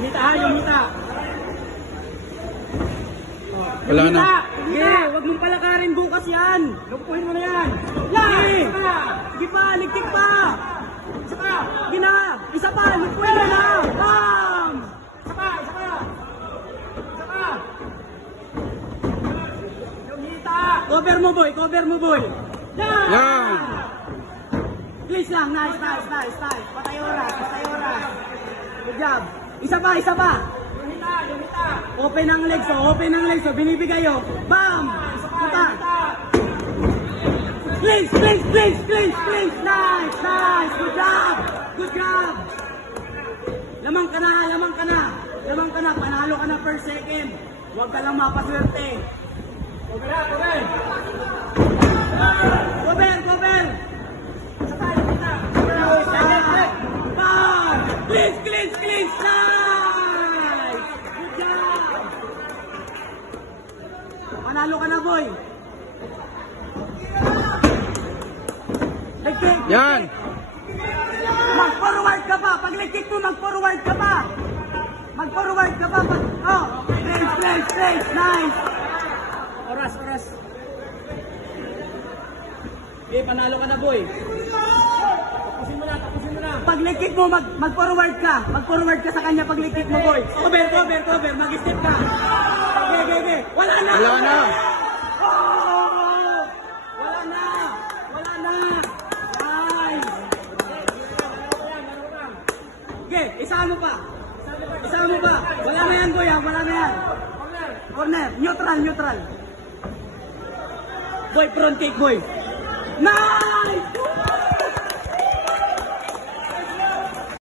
Humita ha, humita. Wala na. Sige, huwag mong palakarin bukas yan. Lupuhin mo na yan. Yan! Sige pa, ligtik pa. Isa pa. Sige na. Isa pa, lupuhin mo na. Bam! Isa pa, isa pa. Isa pa. Humita. Cover mo boy, cover mo boy. Yan! Please lang, nice. Patay oras. Good job. Isa pa. Lumita. Open ang legs, binibigay oh. Bam! Puta. Please. Nice. Good job. Lamang ka na. Panalo ka na per second. Huwag ka lang mapaswerte. Cover. Please. Nice! Good job! Panalo ka na, boy. Ligtik. Yan! Mag-forward ka pa. Pag ligtik mo, mag-forward ka pa. Oh, place. Nice. Oras. Okay, panalo ka na, boy. Tapusin mo na. Pag ligtik mo, mag-forward ka. Mag-forward ka sa kanya pag ligtik mo, boy. Cover. Mag-step ka. Okay. Wala na. Oh! Wala na. Nice. Okay, isama pa. Wala na yan, boy. Wala na yan. Corner. Neutral. Boy, front kick, boy. Nice!